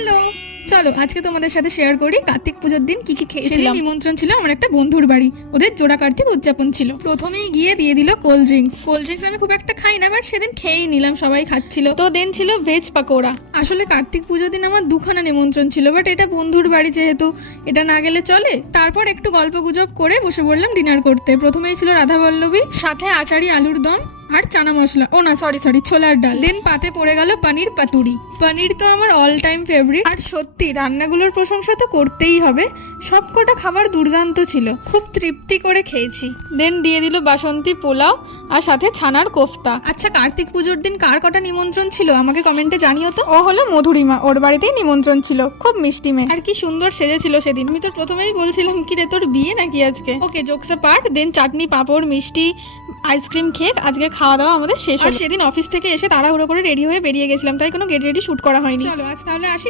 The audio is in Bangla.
হ্যালো, চলো আজকে তোমাদের সাথে শেয়ার করি কার্তিক পুজোর দিন কি কি খেয়েছিলাম। নিমন্ত্রণ ছিল আমার একটা বন্ধুর বাড়ি, ওদের জোড়া কার্তিক উদযাপন ছিল। প্রথমেই গিয়ে দিয়ে দিল কোল্ড ড্রিঙ্কস। আমি খুব একটা খাই না, বাট সেদিন খেয়েই নিলাম, সবাই খাচ্ছিল। তো দেন ছিল ভেজ পাকোড়া। আসলে কার্তিক পুজোর দিন আমার দুখানা নিমন্ত্রণ ছিল, বাট এটা বন্ধুর বাড়ি যেহেতু এটা না গেলে চলে। তারপর একটু গল্প গুজব করে বসে পড়লাম ডিনার করতে। প্রথমেই ছিল রাধা বল্লভী, সাথে আচারি আলুর দম আর চানা মশলা, ও না সরি ছোলার ডাল। দেন পাতে পড়ে গেল পানির পাতুরি। পানির তো আমার অল টাইম ফেভারিট, আর সত্যি রান্নাগুলোর প্রশংসা তো করতেই হবে। সবকটা খাবার দুর্দান্ত ছিল, খুব তৃপ্তি করে খেয়েছি। দেন দিয়ে দিল বাসন্তী পোলাও আর সাথে ছানার কোফতা। আচ্ছা, কার্তিক পুজোর দিন কার কটা নিমন্ত্রণ ছিল আমাকে কমেন্টে জানিও তো। ও হলো মধুরিমা, ওর বাড়িতেই নিমন্ত্রণ ছিল। খুব মিষ্টি মেয়ে, আর কি সুন্দর সেজেছিল সেদিন। আমি তো প্রথমেই বলছিলাম কি রে তোর বিয়ে নাকি আজকে। ওকে, জোকস পার্ট। দেন চাটনি, পাঁপড়, মিষ্টি, আইসক্রিম, কেক, আজকে খাওয়া দাওয়া আমাদের শেষ। আর সেদিন অফিস থেকে এসে তাড়াহুড়ো করে রেডি হয়ে বেরিয়ে গেছিলাম, তাই কোনো গেট রেডি শুট করা হয়নি। চলো আজ তাহলে আসি।